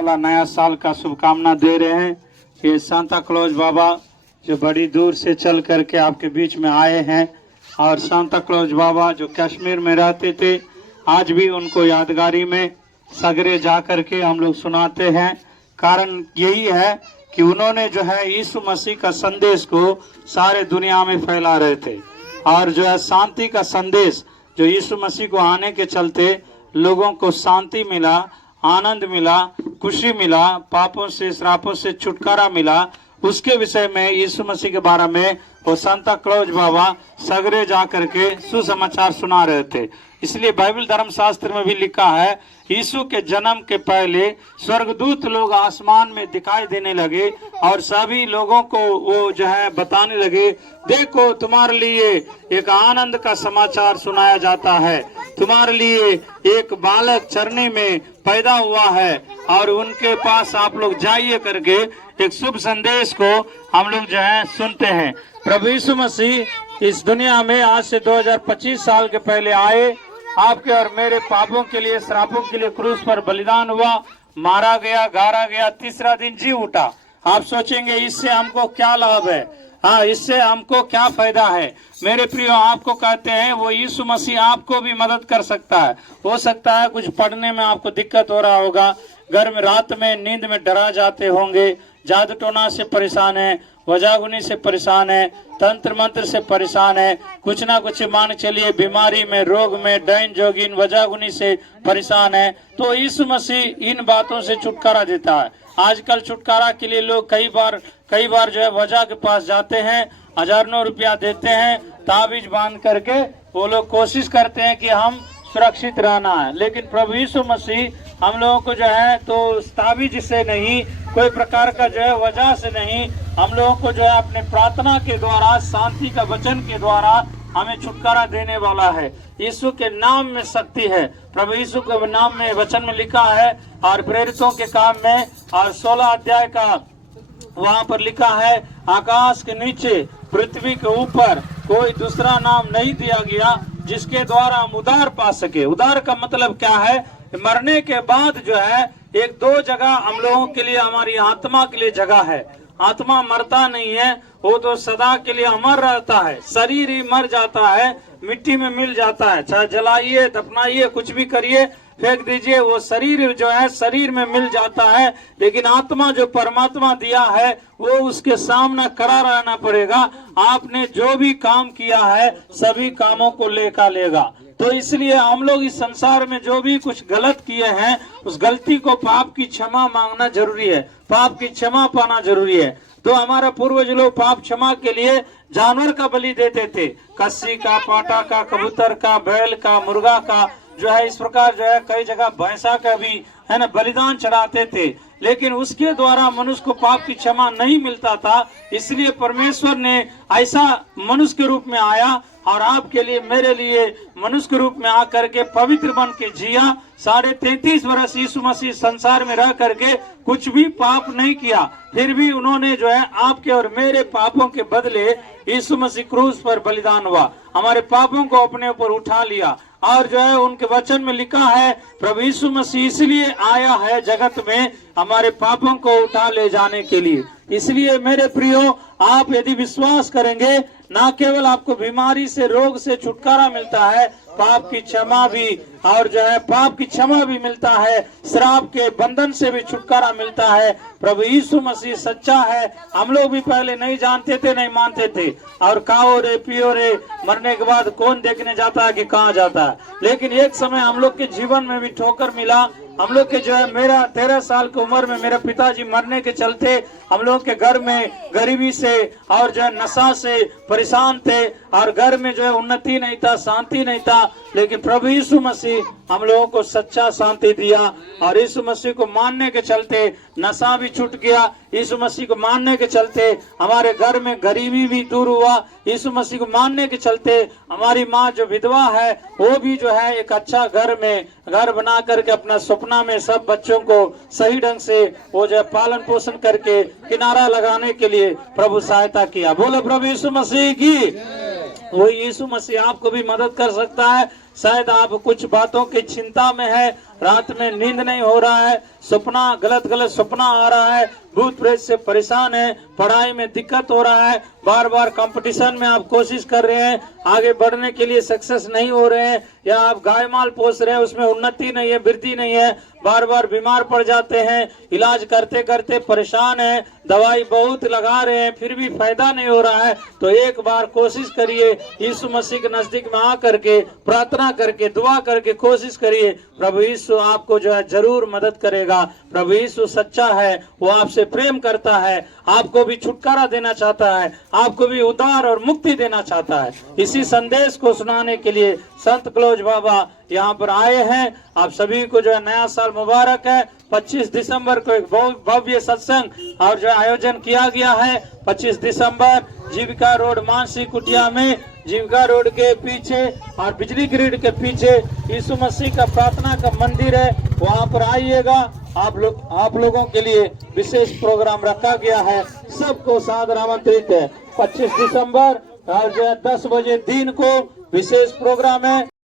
वाला नया साल का शुभकामना दे रहे हैं। ये सांता क्लॉज बाबा जो बड़ी दूर से चल करके आपके बीच में आए हैं, और सांता क्लॉज बाबा जो कश्मीर में रहते थे, आज भी उनको यादगारी में सगरे जा करके हम लोग सुनाते हैं। कारण यही है कि उन्होंने जो है यीशु मसीह का संदेश को सारे दुनिया में फैला रहे थे, और जो है शांति का संदेश जो यीशु मसीह को आने के चलते लोगों को शांति मिला, आनंद मिला, खुशी मिला, पापों से श्रापों से छुटकारा मिला, उसके विषय में यीशु मसीह के बारे में वो सांता क्लॉज बाबा सगरे जा करके सुसमाचार सुना रहे थे। इसलिए बाइबल धर्मशास्त्र में भी लिखा है, यीशु के जन्म के पहले स्वर्गदूत लोग आसमान में दिखाई देने लगे और सभी लोगों को वो जो है बताने लगे, देखो तुम्हारे लिए एक आनंद का समाचार सुनाया जाता है, तुम्हारे लिए एक बालक चरनी में पैदा हुआ है, और उनके पास आप लोग जाइए करके एक शुभ संदेश को हम लोग जो है सुनते हैं। प्रभु यीशु मसीह इस दुनिया में आज से 2025 साल के पहले आए, आपके और मेरे पापों के लिए, श्रापों के लिए क्रूस पर बलिदान हुआ, मारा गया, गाड़ा गया, तीसरा दिन जी उठा। आप सोचेंगे इससे हमको क्या लाभ है, हाँ इससे हमको क्या फायदा है। मेरे प्रियो, आपको कहते हैं वो यीशु मसीह आपको भी मदद कर सकता है। हो सकता है कुछ पढ़ने में आपको दिक्कत हो रहा होगा, घर में रात में नींद में डरा जाते होंगे, जादू टोना से परेशान है, वजागुनी से परेशान है, तंत्र मंत्र से परेशान है, कुछ ना कुछ मान चलिए बीमारी में, रोग में, डायन जोगिन वजागुनी से परेशान है, तो यीशु मसीह इन बातों से छुटकारा देता है। आजकल छुटकारा के लिए लोग कई बार जो है वजह के पास जाते हैं, हजारों रुपया देते हैं, ताबीज बांध करके वो लोग कोशिश करते हैं कि हम सुरक्षित रहना है। लेकिन प्रभु यीशु मसीह हम लोगों को जो है तो ताबीज से नहीं, कोई प्रकार का जो है वजह से नहीं, हम लोगों को जो है अपने प्रार्थना के द्वारा, शांति का वचन के द्वारा हमें छुटकारा देने वाला है। यीशु के नाम में शक्ति है। प्रभु यीशु के नाम में वचन में लिखा है, और प्रेरितों के काम में और 16 अध्याय का वहाँ पर लिखा है, आकाश के नीचे पृथ्वी के ऊपर कोई दूसरा नाम नहीं दिया गया जिसके द्वारा हम उद्धार पा सके। उद्धार का मतलब क्या है? मरने के बाद जो है एक दो जगह हम लोगों के लिए, हमारी आत्मा के लिए जगह है। आत्मा मरता नहीं है, वो तो सदा के लिए अमर रहता है। शरीर ही मर जाता है, मिट्टी में मिल जाता है, चाहे जलाइए, दफनाइए, कुछ भी करिए, फेंक दीजिए, वो शरीर जो है शरीर में मिल जाता है। लेकिन आत्मा जो परमात्मा दिया है वो उसके सामने खड़ा रहना पड़ेगा। आपने जो भी काम किया है सभी कामों को लेकर लेगा। तो इसलिए हम लोग इस संसार में जो भी कुछ गलत किए हैं, उस गलती को, पाप की क्षमा मांगना जरूरी है, पाप की क्षमा पाना जरूरी है। तो हमारा पूर्वज लोग पाप क्षमा के लिए जानवर का बलि देते थे, कस्सी का, पाटा का, कबूतर का, बैल का, मुर्गा का, जो है इस प्रकार जो है कई जगह भैंसा का भी है ना बलिदान चढ़ाते थे। लेकिन उसके द्वारा मनुष्य को पाप की क्षमा नहीं मिलता था। इसलिए परमेश्वर ने ऐसा मनुष्य के रूप में आया और आपके लिए, मेरे लिए मनुष्य के रूप में आकर के पवित्र बन के जिया। 33.5 वर्ष यीशु मसीह संसार में रह करके कुछ भी पाप नहीं किया, फिर भी उन्होंने जो है आपके और मेरे पापों के बदले यीशु मसीह क्रूस पर बलिदान हुआ, हमारे पापों को अपने ऊपर उठा लिया। और जो है उनके वचन में लिखा है, प्रभु यीशु मसीह इसलिए आया है जगत में हमारे पापों को उठा ले जाने के लिए। इसलिए मेरे प्रियो, आप यदि विश्वास करेंगे, ना केवल आपको बीमारी से, रोग से छुटकारा मिलता है, पाप की क्षमा भी, और जो है पाप की क्षमा भी मिलता है, श्राप के बंधन से भी छुटकारा मिलता है। प्रभु यीशु मसीह सच्चा है। हम लोग भी पहले नहीं जानते थे, नहीं मानते थे, और खाओ रे पियो रे, मरने के बाद कौन देखने जाता है कि कहाँ जाता है। लेकिन एक समय हम लोग के जीवन में भी ठोकर मिला। हम लोग के जो है, मेरा 13 साल की उम्र में मेरे पिताजी मरने के चलते हम लोग के घर में गरीबी से और जो है नशा से परेशान थे, और घर में जो है उन्नति नहीं था, शांति नहीं था। लेकिन प्रभु यीशु मसीह हम लोगों को सच्चा शांति दिया, और यीशु मसीह को मानने के चलते नशा भी छूट गया। यीशु मसीह को मानने के चलते हमारे घर में गरीबी भी दूर हुआ। यीशु मसीह को मानने के चलते हमारी माँ जो विधवा है वो भी जो है एक अच्छा घर बना करके अपना सपना में सब बच्चों को सही ढंग से वो जो पालन पोषण करके किनारा लगाने के लिए प्रभु सहायता किया। बोलो प्रभु यीशु मसीह की। वही यीशु मसीह आपको भी मदद कर सकता है। शायद आप कुछ बातों की चिंता में है, रात में नींद नहीं हो रहा है, सपना गलत सपना आ रहा है, भूत प्रेत से परेशान है, पढ़ाई में दिक्कत हो रहा है, बार बार कंपटीशन में आप कोशिश कर रहे हैं, आगे बढ़ने के लिए सक्सेस नहीं हो रहे हैं, या आप गाय माल पोस रहे हैं, उसमें उन्नति नहीं है, वृद्धि नहीं है, बार बार बीमार पड़ जाते हैं, इलाज करते करते परेशान है, दवाई बहुत लगा रहे हैं फिर भी फायदा नहीं हो रहा है, तो एक बार कोशिश करिए, यीशु मसीह के नजदीक में आ करके प्रार्थना करके दुआ करके कोशिश करिए। प्रभु यीशु आपको जो है जरूर मदद करेगा। प्रभु यीशु सच्चा है, वो आपसे प्रेम करता है, आपको भी छुटकारा देना चाहता है, आपको भी उद्धार और मुक्ति देना चाहता है। इसी संदेश को सुनाने के लिए संत क्लौज बाबा यहाँ पर आए हैं। आप सभी को जो है नया साल मुबारक है। 25 दिसंबर को एक बहुत भव्य सत्संग और जो आयोजन किया गया है 25 दिसंबर जीविका रोड मानसी कुटिया में, जीविका रोड के पीछे और बिजली ग्रिड के पीछे यीशु मसीह का प्रार्थना का मंदिर है, वहाँ पर आइएगा। आप लोगों के लिए विशेष प्रोग्राम रखा गया है, सबको सादर आमंत्रित है। 25 दिसंबर और जो है 10 बजे दिन को विशेष प्रोग्राम है।